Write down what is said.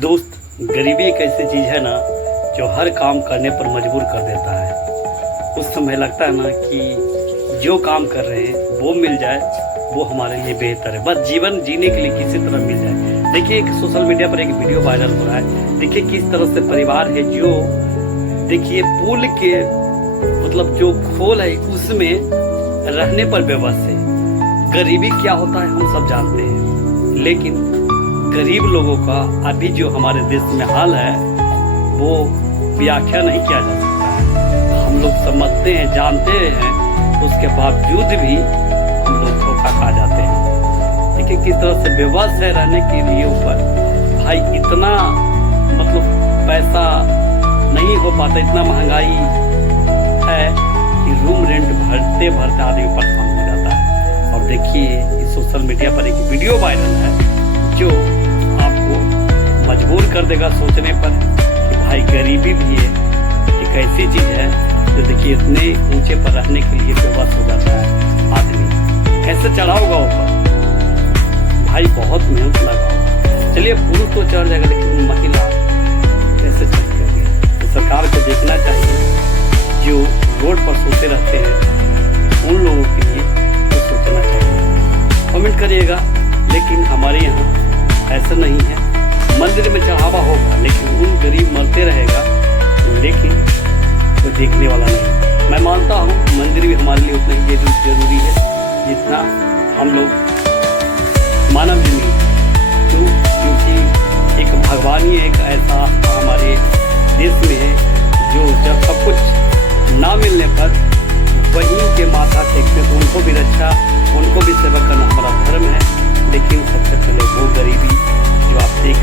दोस्त, गरीबी एक ऐसी चीज़ है ना जो हर काम करने पर मजबूर कर देता है। उस समय लगता है ना कि जो काम कर रहे हैं वो मिल जाए, वो हमारे लिए बेहतर है। बस जीवन जीने के लिए किसी तरह मिल जाए। देखिए, एक सोशल मीडिया पर एक वीडियो वायरल हो रहा है। देखिए किस तरह से परिवार है जो, देखिए पुल के मतलब जो खोल है उसमें रहने पर बेबस है। गरीबी क्या होता है हम सब जानते हैं, लेकिन गरीब लोगों का अभी जो हमारे देश में हाल है वो व्याख्या नहीं किया जा सकता है। हम लोग समझते हैं, जानते हैं, उसके बावजूद भी हम लोग धोखा खा जाते हैं। देखिए किस तरह से बेबस है रहने के लिए ऊपर। भाई इतना मतलब पैसा नहीं हो पाता, इतना महंगाई है कि रूम रेंट भरते भरते आदमी परेशान हो जाता है। और देखिए इस सोशल मीडिया पर एक वीडियो वायरल है जो आपको मजबूर कर देगा सोचने पर कि भाई गरीबी भी है एक ऐसी चीज़ है जो देखिए इतने ऊंचे पर रहने के लिए बेबस हो जाता है आदमी। कैसे चढ़ा होगा ऊपर, भाई बहुत मेहनत लगा होगा। चलिए पुरुष तो चढ़ जाएगा, लेकिन महिला कैसे चढ़ जाएगी? तो सरकार को देखना चाहिए, जो रोड पर सोते रहते हैं उन लोगों के लिए तो सोचना चाहिए। कमेंट करिएगा। लेकिन हमारे यहाँ ऐसा नहीं है। मंदिर में चढ़ावा होगा लेकिन उन गरीब मरते रहेगा, लेकिन कोई देखने वाला नहीं। मैं मानता हूँ मंदिर भी हमारे लिए उतना ही जरूरी है जितना हम लोग मानव जिंदगी। क्योंकि एक भगवान ही एक ऐसा हमारे देश में है जो जब सब कुछ ना मिलने पर वहीं के माथा टेकते, तो उनको भी रक्षा, उनको भी सेवा करना हमारा धर्म है। लेकिन सबसे पहले वो गरीबी जो आप देख